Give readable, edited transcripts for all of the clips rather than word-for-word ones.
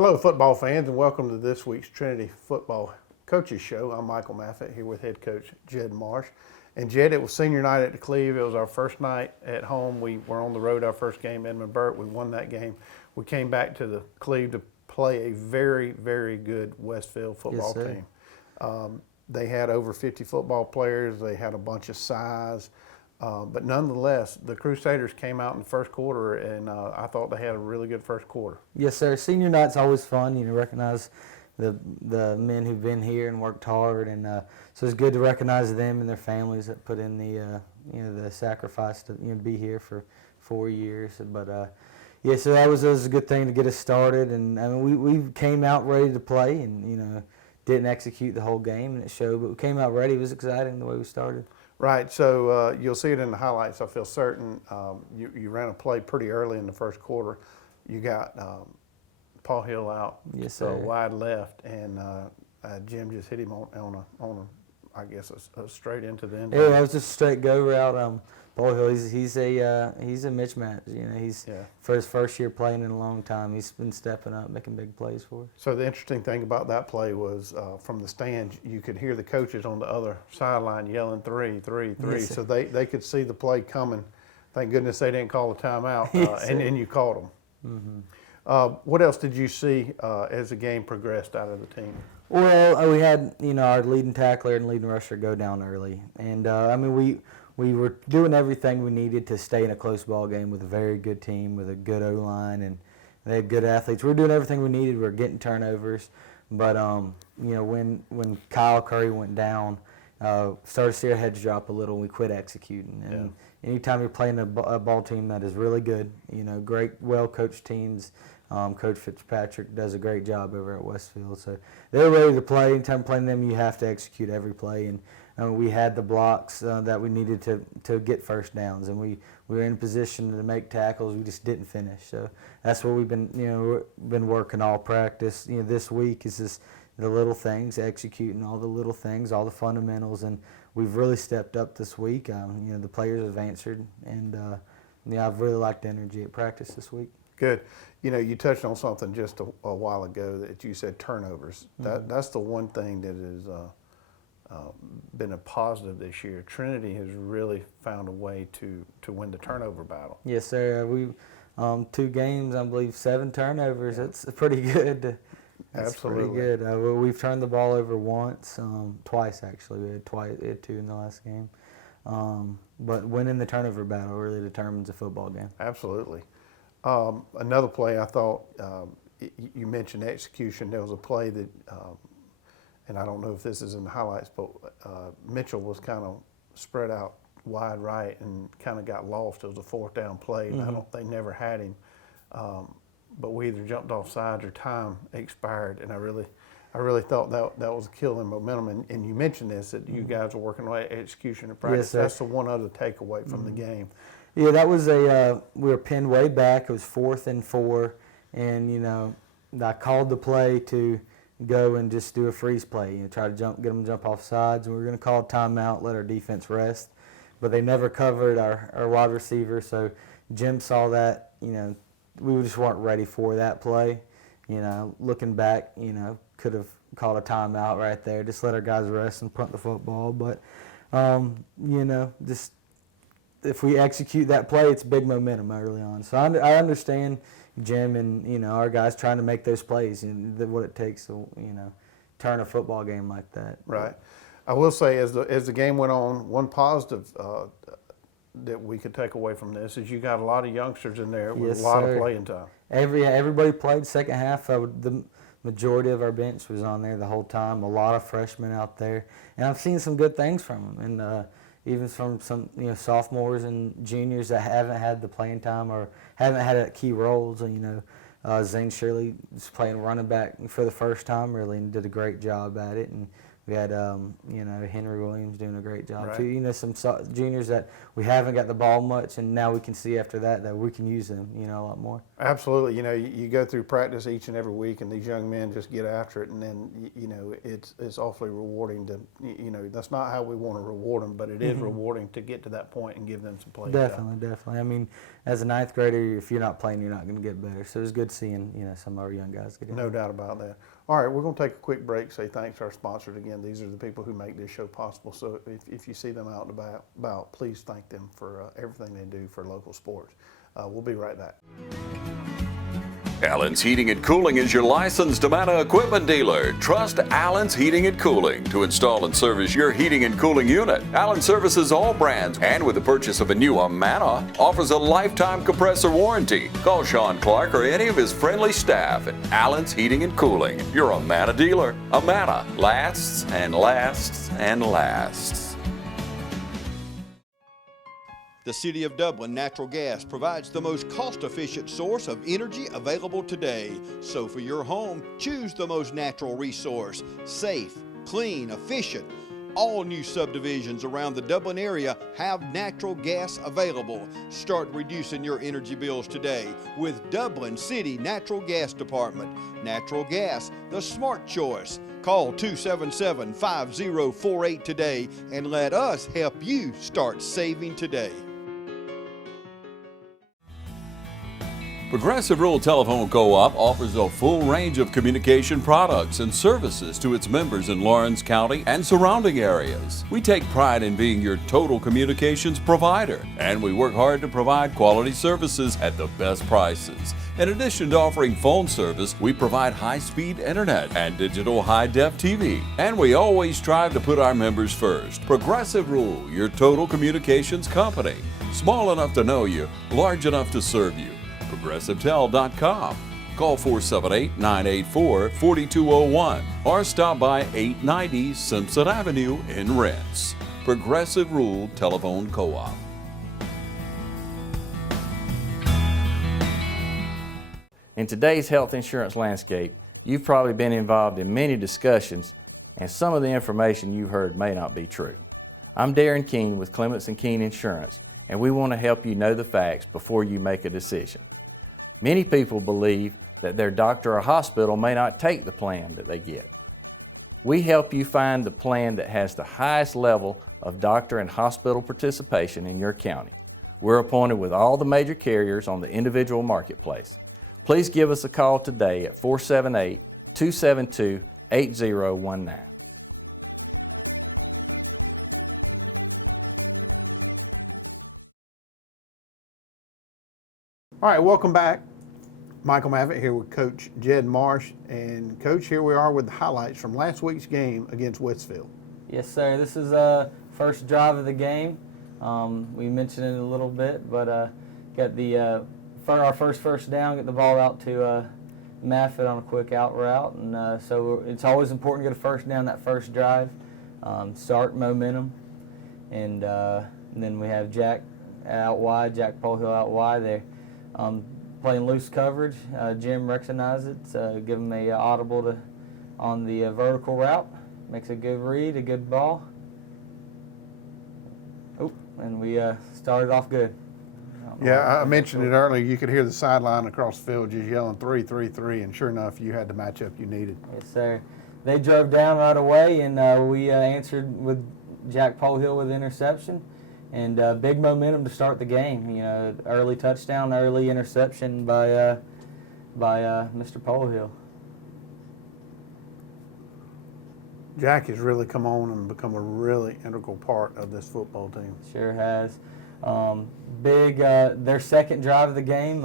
Hello, football fans, and welcome to this week's Trinity Football Coaches Show. I'm Michael Maffett here with head coach Jed Marsh. And Jed, it was senior night at the Cleve. It was our first night at home. We were on the road, our first game, Edmund-Burt. We won that game. We came back to the Cleve to play a very, very good Westfield football team. They had over 50 football players. They had a bunch of size. But nonetheless, the Crusaders came out in the first quarter, and I thought they had a really good first quarter. Yes, sir. Senior night's always fun. Recognize the men who've been here and worked hard, and so it's good to recognize them and their families that put in the the sacrifice to be here for 4 years. But yeah, so that was a good thing to get us started, and I mean we came out ready to play, and didn't execute the whole game, and it showed. But we came out ready. It was exciting the way we started. Right, so you'll see it in the highlights, I feel certain. You ran a play pretty early in the first quarter. You got Paul Hill out, yes, sir. Wide left, and Jim just hit him on a I guess, a straight into the end. Yeah, that was just a straight go route. Paul Hill, he's a mismatch. He's for his first year playing in a long time. He's been stepping up, making big plays for us. So the interesting thing about that play was from the stands, you could hear the coaches on the other sideline yelling 3, 3, 3. Yes, so they could see the play coming. Thank goodness they didn't call a timeout, and you caught them. Mm-hmm. What else did you see as the game progressed out of the team? Well, we had our leading tackler and leading rusher go down early, and I mean we were doing everything we needed to stay in a close ball game with a very good team, with a good O-line, and they had good athletes. We were doing everything we needed. We were getting turnovers, but when Kyle Curry went down, started to see our heads drop a little, and we quit executing. And anytime you're playing a ball team that is really good, great, well-coached teams, Coach Fitzpatrick does a great job over at Westfield. So they're ready to play. Anytime playing them, you have to execute every play. And we had the blocks that we needed to get first downs, and we were in position to make tackles. We just didn't finish. So that's what we've been working all practice. This week is just the little things, executing all the little things, all the fundamentals, and we've really stepped up this week. The players have answered, and I've really liked the energy at practice this week. Good. You touched on something just a while ago that you said turnovers. That's the one thing that is been a positive this year. Trinity has really found a way to win the turnover battle. Yes, sir. We 2 games, I believe, 7 turnovers. That's pretty good. That's Absolutely. Pretty good. We've turned the ball over once, twice actually. We had 2 in the last game. But winning the turnover battle really determines a football game. Absolutely. Another play I thought, you mentioned execution. There was a play that, and I don't know if this is in the highlights, but Mitchell was kind of spread out wide right and kind of got lost. It was a 4th down play. And they never had him. But we either jumped off sides or time expired, and I really thought that was killing momentum. And you mentioned this, that you guys are working on execution and practice. Yes, sir. That's the one other takeaway from the game. Yeah, that was we were pinned way back. It was 4th and 4, and I called the play to go and just do a freeze play, try to get them to jump off sides. And we were going to call a timeout, let our defense rest, but they never covered our wide receiver. So Jim saw that, we just weren't ready for that play. Looking back, could have called a timeout right there, just let our guys rest and punt the football. But just if we execute that play, it's big momentum early on. So I understand Jim and our guys trying to make those plays and what it takes to turn a football game like that. Right. I will say as the game went on, one positive that we could take away from this is you got a lot of youngsters in there with a lot of playing time. Everybody played second half. The majority of our bench was on there the whole time. A lot of freshmen out there, and I've seen some good things from them. And even from some sophomores and juniors that haven't had the playing time or haven't had key roles. Zane Shirley was playing running back for the first time really and did a great job at it. And We had, Henry Williams doing a great job Right. too. Some juniors that we haven't got the ball much, and now we can see after that we can use them, a lot more. Absolutely. You go through practice each and every week, and these young men just get after it, and then, it's awfully rewarding to, that's not how we want to reward them, but it is rewarding to get to that point and give them some play. Definitely. I mean, as a ninth grader, if you're not playing, you're not going to get better. So it's good seeing, some of our young guys get in. No doubt about that. All right, we're going to take a quick break, say thanks to our sponsors again. These are the people who make this show possible. So if you see them out and about, please thank them for everything they do for local sports. We'll be right back. Allen's Heating and Cooling is your licensed Amana equipment dealer. Trust Allen's Heating and Cooling to install and service your heating and cooling unit. Allen services all brands, and with the purchase of a new Amana, offers a lifetime compressor warranty. Call Sean Clark or any of his friendly staff at Allen's Heating and Cooling, your Amana dealer. Amana lasts and lasts and lasts. The City of Dublin Natural Gas provides the most cost-efficient source of energy available today. So for your home, choose the most natural resource. Safe, clean, efficient. All new subdivisions around the Dublin area have natural gas available. Start reducing your energy bills today with Dublin City Natural Gas Department. Natural gas, the smart choice. Call 277-5048 today and let us help you start saving today. Progressive Rural Telephone Co-op offers a full range of communication products and services to its members in Lawrence County and surrounding areas. We take pride in being your total communications provider, and we work hard to provide quality services at the best prices. In addition to offering phone service, we provide high-speed internet and digital high-def TV. And we always strive to put our members first. Progressive Rural, your total communications company. Small enough to know you, large enough to serve you. ProgressiveTel.com. Call 478-984-4201 or stop by 890 Simpson Avenue in Rents. Progressive Rural Telephone Co-op. In today's health insurance landscape, you've probably been involved in many discussions, and some of the information you've heard may not be true. I'm Darren Keene with Clements & Keene Insurance, and we want to help you know the facts before you make a decision. Many people believe that their doctor or hospital may not take the plan that they get. We help you find the plan that has the highest level of doctor and hospital participation in your county. We're appointed with all the major carriers on the individual marketplace. Please give us a call today at 478-272-8019. All right, welcome back. Michael Mavitt here with Coach Jed Marsh. And Coach, here we are with the highlights from last week's game against Westfield. Yes, sir. This is first drive of the game. We mentioned it a little bit, but got the our first down, get the ball out to Maffett on a quick out route. And so it's always important to get a first down that first drive, start momentum. And then we have Jack out wide, Jack Polehill out wide there. Playing loose coverage, Jim recognizes it, give him a audible on the vertical route, makes a good read, a good ball. Oh, and we started off good. Yeah, I mentioned it earlier. You could hear the sideline across the field just yelling 3, 3, 3, and sure enough, you had the matchup you needed. Yes, sir. They drove down right away, and we answered with Jack Polehill with interception. And big momentum to start the game. Early touchdown, early interception by Mr. Polehill. Jack has really come on and become a really integral part of this football team. Sure has. Their second drive of the game,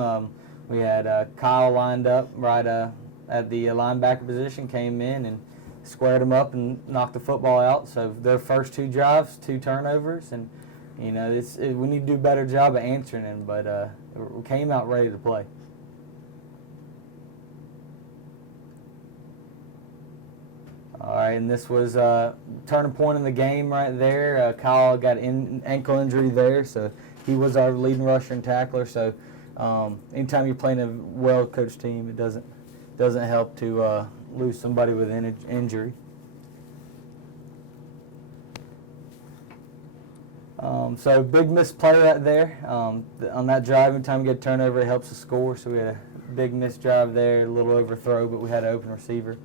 we had Kyle lined up right at the linebacker position, came in and squared him up and knocked the football out. So their first two drives, 2 turnovers, and we need to do a better job of answering them, but we came out ready to play. All right, and this was a turning point in the game right there. Kyle got an ankle injury there, so he was our leading rusher and tackler. So anytime you're playing a well-coached team, it doesn't help to lose somebody with an injury. So big missed play right there. On that drive, anytime we get a turnover, it helps us score. So we had a big missed drive there, a little overthrow, but we had an open receiver.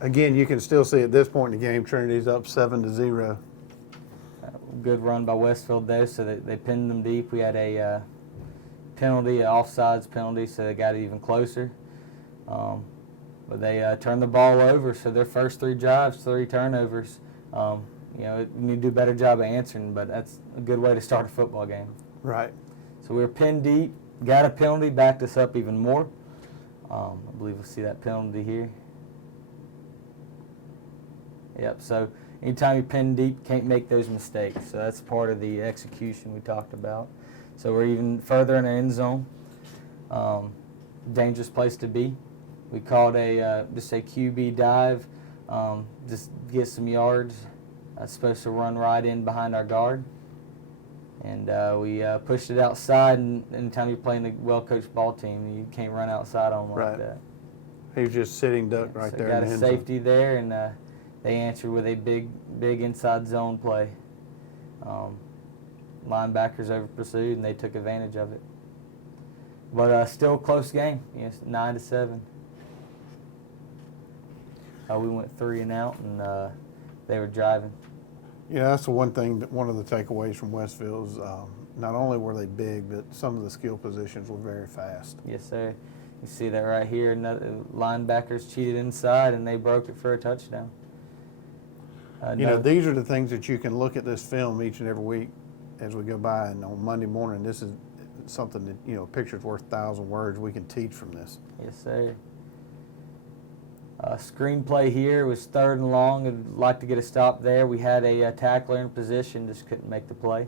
Again, you can still see at this point in the game, Trinity's up 7-0. Good run by Westfield there, so they pinned them deep. We had a penalty, an offsides penalty, so they got it even closer. But they turned the ball over, so their first 3 drives, 3 turnovers. You know, we need to do a better job of answering, but that's a good way to start a football game. Right. So we were pinned deep, got a penalty, backed us up even more. I believe we'll see that penalty here. Yep, so anytime you pin deep, can't make those mistakes. So that's part of the execution we talked about. So we're even further in our end zone. Dangerous place to be. We called just a QB dive, just get some yards. That's supposed to run right in behind our guard. And we pushed it outside, and anytime you're playing a well-coached ball team, you can't run outside on them like that. He was just sitting duck right there. Got a safety there, and they answered with a big inside zone play. Linebackers over pursued, and they took advantage of it. But still a close game, 9-7. We went 3 and out, and they were driving. Yeah, that's the one thing, one of the takeaways from Westfield is not only were they big, but some of the skill positions were very fast. Yes, sir. You see that right here. Linebackers cheated inside, and they broke it for a touchdown. You know, these are the things that you can look at this film each and every week as we go by, and on Monday morning, this is something that, you know, a picture's worth 1,000 words. We can teach from this. Yes, sir. Screenplay here was 3rd and long. I'd like to get a stop there. We had a tackler in position, just couldn't make the play.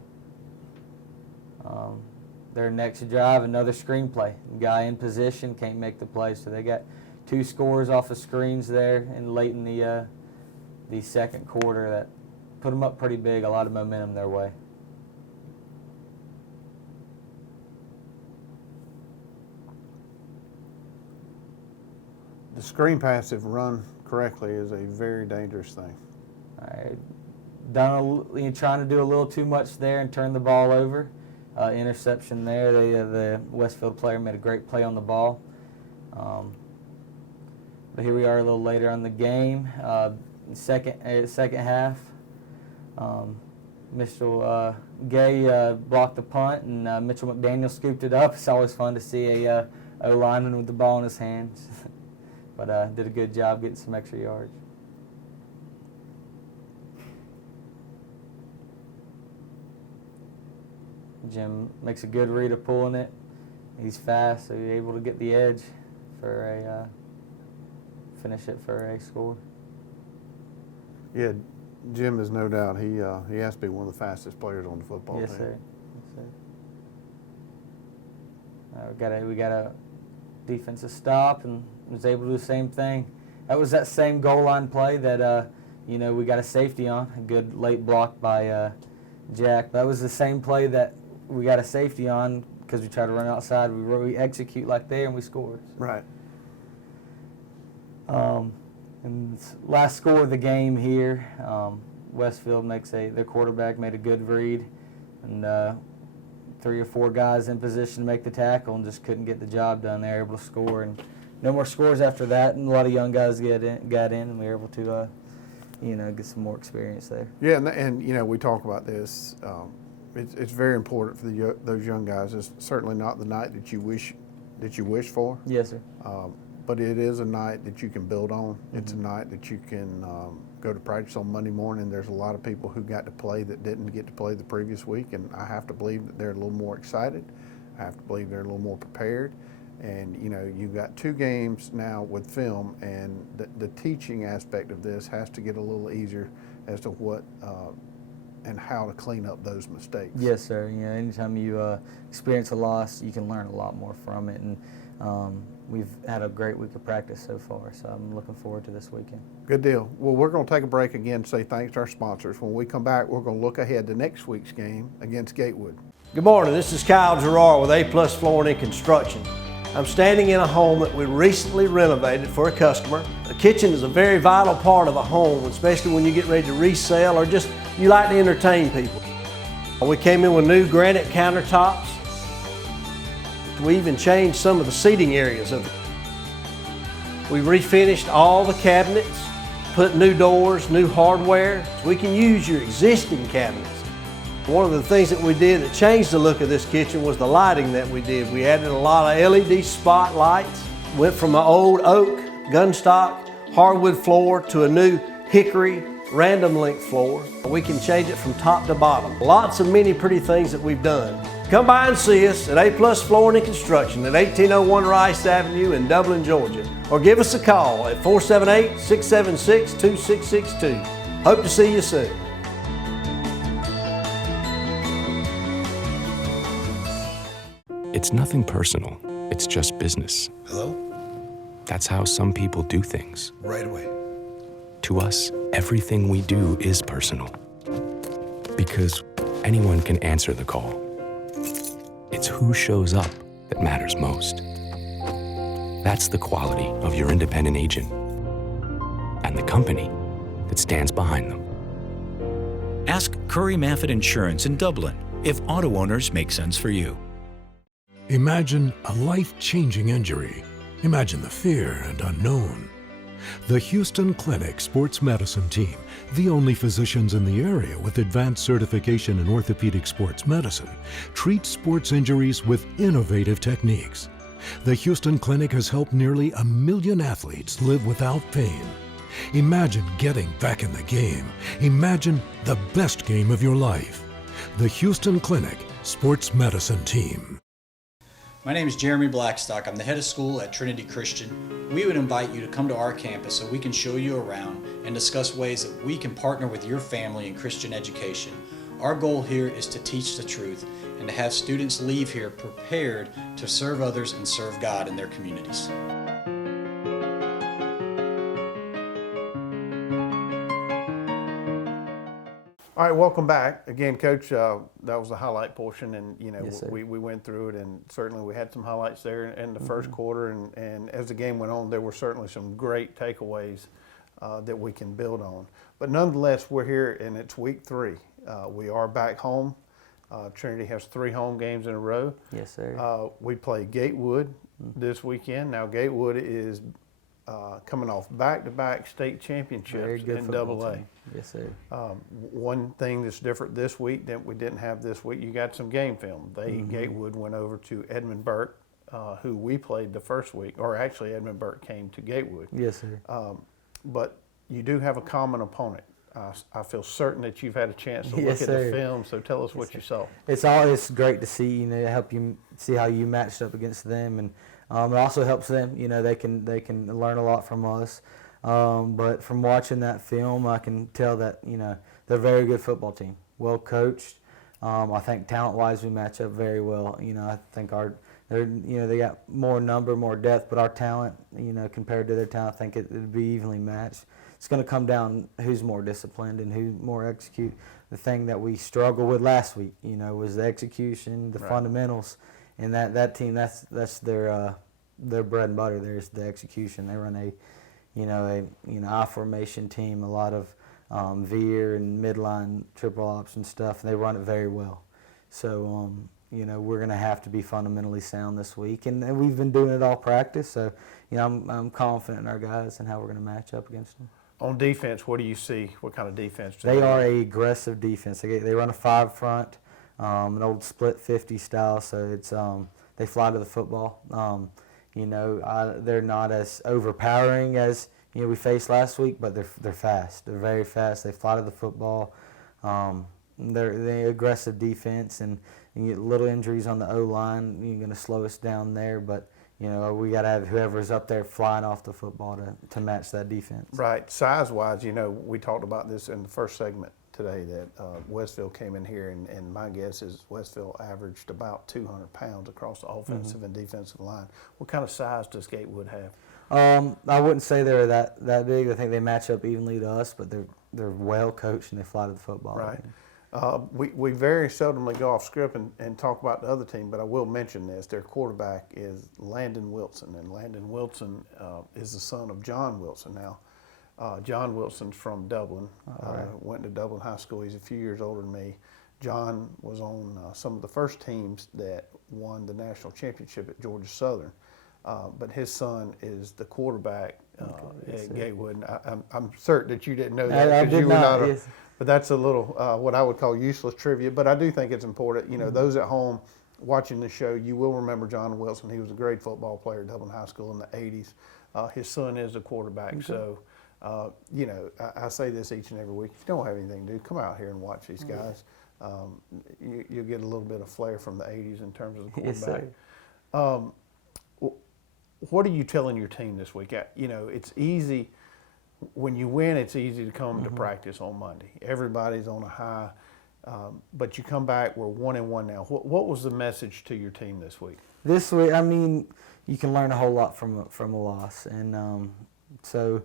Their next drive, another screenplay. Guy in position, can't make the play. So they got 2 scores off of screens there and late in the second quarter that put them up pretty big, a lot of momentum their way. The screen pass, if run correctly, is a very dangerous thing. All right. Trying to do a little too much there and turn the ball over. Interception there. The Westfield player made a great play on the ball. But here we are a little later on the game. Second half. Mitchell Gay blocked the punt, and Mitchell McDaniel scooped it up. It's always fun to see a O-lineman with the ball in his hands. But did a good job getting some extra yards. Jim makes a good read of pulling it. He's fast, so he's able to get the edge for a finish it for a score. Yeah, Jim is no doubt he has to be one of the fastest players on the football team. Yes, sir. Yes, sir. We got a defensive stop and was able to do the same thing. That was that same goal line play that we got a safety on. A good late block by Jack. That was the same play that we got a safety on because we tried to run outside. We execute like there and we scored. Right. And last score of the game here, Westfield their quarterback made a good read, and 3 or 4 guys in position to make the tackle and just couldn't get the job done. They were able to score, and no more scores after that. And a lot of young guys got in, and we were able to, get some more experience there. Yeah, and we talk about this. It's very important for those young guys. It's certainly not the night that you wish for. Yes, sir. But it is a night that you can build on. Mm-hmm. It's a night that you can go to practice on Monday morning. There's a lot of people who got to play that didn't get to play the previous week, and I have to believe that they're a little more excited. I have to believe they're a little more prepared. And, you've got 2 games now with film, and the teaching aspect of this has to get a little easier as to what and how to clean up those mistakes. Yes, sir. Anytime you experience a loss, you can learn a lot more from it. And we've had a great week of practice so far, so I'm looking forward to this weekend. Good deal. Well, we're going to take a break again, say thanks to our sponsors. When we come back, we're going to look ahead to next week's game against Gatewood. Good morning. This is Kyle Gerard with A+ Flooring and Construction. I'm standing in a home that we recently renovated for a customer. The Kitchen is a very vital part of a home, especially when you get ready to resell or just you like to entertain people. We came in with new granite countertops. We even changed some of the seating areas of it. We refinished all the cabinets, put new doors, new hardware. We can use your existing cabinets. One of the things that we did that changed the look of this kitchen was the lighting that we did. We added a lot of LED spotlights, went from an old oak, gunstock, hardwood floor to a new hickory, random length floor. We can change it from top to bottom. Lots of many pretty things that we've done. Come by and see us at A+ Flooring and Construction at 1801 Rice Avenue in Dublin, Georgia, or give us a call at 478-676-2662. Hope to see you soon. It's nothing personal. It's just business. Hello? That's how some people do things. Right away. To us, everything we do is personal. Because anyone can answer the call. It's who shows up that matters most. That's the quality of your independent agent and the company that stands behind them. Ask Curry Maffitt Insurance in Dublin if auto owners make sense for you. Imagine a life-changing injury. Imagine the fear and unknown. The Houston Clinic Sports Medicine Team, the only physicians in the area with advanced certification in orthopedic sports medicine, treats sports injuries with innovative techniques. The Houston Clinic has helped nearly 1 million athletes live without pain. Imagine getting back in the game. Imagine the best game of your life. The Houston Clinic Sports Medicine Team. My name is Jeremy Blackstock. I'm the head of school at Trinity Christian. We would invite you to come to our campus so we can show you around and discuss ways that we can partner with your family in Christian education. Our goal here is to teach the truth and to have students leave here prepared to serve others and serve God in their communities. All right, welcome back again, Coach. That was the highlight portion, and Yes, sir. we went through it, and certainly we had some highlights there in the first quarter, and as the game went on, there were certainly some great takeaways that we can build on. But nonetheless, we're here, and it's week 3. We are back home. Trinity has 3 home games in a row. Yes, sir. We play Gatewood this weekend. Now, Gatewood is coming off back-to-back state championships Very good in football AA. team. Yes, sir. One thing that's different this week that we didn't have this week, you got some game film. Gatewood went over to Edmund Burke, who we played the first week, or actually Edmund Burke came to Gatewood. Yes, sir. But you do have a common opponent. I feel certain that you've had a chance to Yes, look at sir. the film, so tell us what you saw. It's always great to see, help you see how you matched up against them, and it also helps them. They can learn a lot from us. But from watching that film, I can tell that they're a very good football team, well coached. I think talent-wise we match up very well. I think they got more number, more depth, but our talent, compared to their talent, I think it'd be evenly matched. It's going to come down who's more disciplined and who more execute. The thing that we struggled with last week, was the execution, the fundamentals, and that team, that's their bread and butter. There's the execution. They run a I formation team, a lot of veer and midline triple option stuff, and they run it very well. So we're going to have to be fundamentally sound this week, and we've been doing it all practice. So I'm confident in our guys and how we're going to match up against them. On defense, what do you see? What kind of defense do They are a aggressive defense. They run a 5 front, an old split 50 style. So it's they fly to the football. They're not as overpowering as we faced last week, but they're fast. They're very fast. They fly to the football. They're aggressive defense, and you get little injuries on the O-line. You're going to slow us down there, but we got to have whoever's up there flying off the football to match that defense. Right. Size-wise, we talked about this in the first segment today that Westville came in here, and my guess is Westville averaged about 200 pounds across the offensive and defensive line. What kind of size does Gatewood have? I wouldn't say they're that big. I think they match up evenly to us, but they're well coached and they fly to the football. Right. We very seldomly go off script and talk about the other team, but I will mention this. Their quarterback is Landon Wilson, and Landon Wilson is the son of John Wilson. Now, John Wilson's from Dublin, went to Dublin High School. He's a few years older than me. John was on some of the first teams that won the national championship at Georgia Southern, but his son is the quarterback at Gatewood. And I'm certain that you didn't know that. I did not. Yes. But that's a little what I would call useless trivia. But I do think it's important. You know, those at home watching the show, you will remember John Wilson. He was a great football player at Dublin High School in the 80s. His son is a quarterback. Okay. So, you know, I say this each and every week. If you don't have anything to do, come out here and watch these guys. You'll get a little bit of flair from the 80s in terms of the quarterback. Yes, what are you telling your team this week? You know, it's easy. When you win, it's easy to come to practice on Monday. Everybody's on a high, but you come back, we're 1-1 now. What was the message to your team this week? This week, I mean, you can learn a whole lot from a loss. And so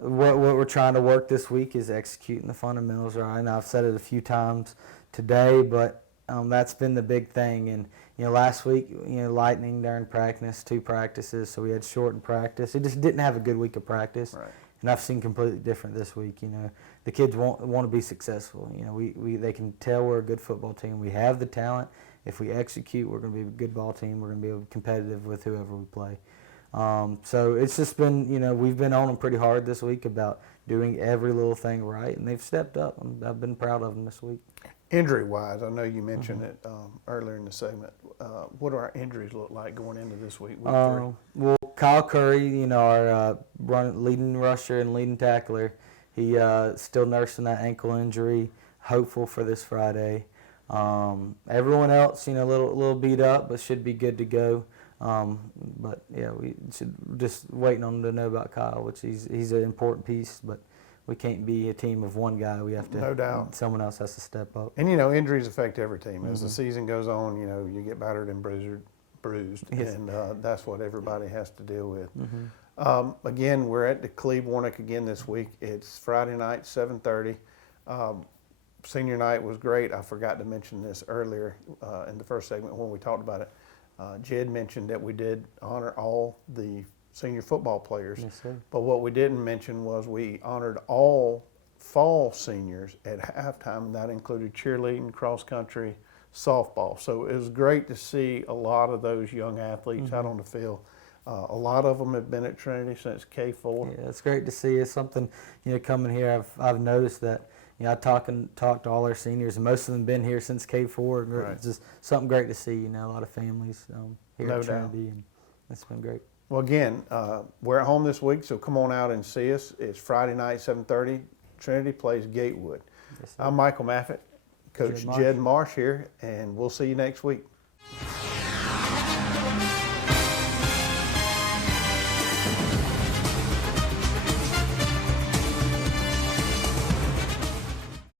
what we're trying to work this week is executing the fundamentals, right? And I've said it a few times today, but that's been the big thing. And, you know, last week, you know, lightning during practice, 2 practices, so we had shortened practice. It just didn't have a good week of practice. Right. And I've seen completely different this week. You know, the kids want to be successful. You know, they can tell we're a good football team. We have the talent. If we execute, we're going to be a good ball team. We're going to be competitive with whoever we play. So it's just been, you know, we've been on them pretty hard this week about doing every little thing right, and they've stepped up. I've been proud of them this week. Injury-wise, I know you mentioned it earlier in the segment. What do our injuries look like going into this week? Well, Kyle Curry, you know, our leading rusher and leading tackler, he still nursing that ankle injury. Hopeful for this Friday. Everyone else, you know, a little beat up, but should be good to go. But yeah, we should just waiting on them to know about Kyle, which he's an important piece, but we can't be a team of one guy. We have to. No doubt. Someone else has to step up. And you know, injuries affect every team. As the season goes on, you know, you get battered and bruised, yes. And that's what everybody has to deal with. Again, we're at the Cleve Warnock again this week. It's Friday night, 7:30. Senior night was great. I forgot to mention this earlier in the first segment when we talked about it. Jed mentioned that we did honor all the senior football players. Yes, sir. But what we didn't mention was we honored all fall seniors at halftime, and that included cheerleading, cross country, softball. So it was great to see a lot of those young athletes out on the field. A lot of them have been at Trinity since K4. Yeah, it's great to see. It's something, you know, coming here, I've noticed that. You know, I talked to all our seniors, and most of them have been here since K4. Right. It's just something great to see. You know, a lot of families here No at Trinity, doubt. and it's been great. Well, again, we're at home this week, so come on out and see us. It's Friday night, 7:30. Trinity plays Gatewood. Yes, sir. I'm Michael Maffett, Coach Jed Marsh here, and we'll see you next week.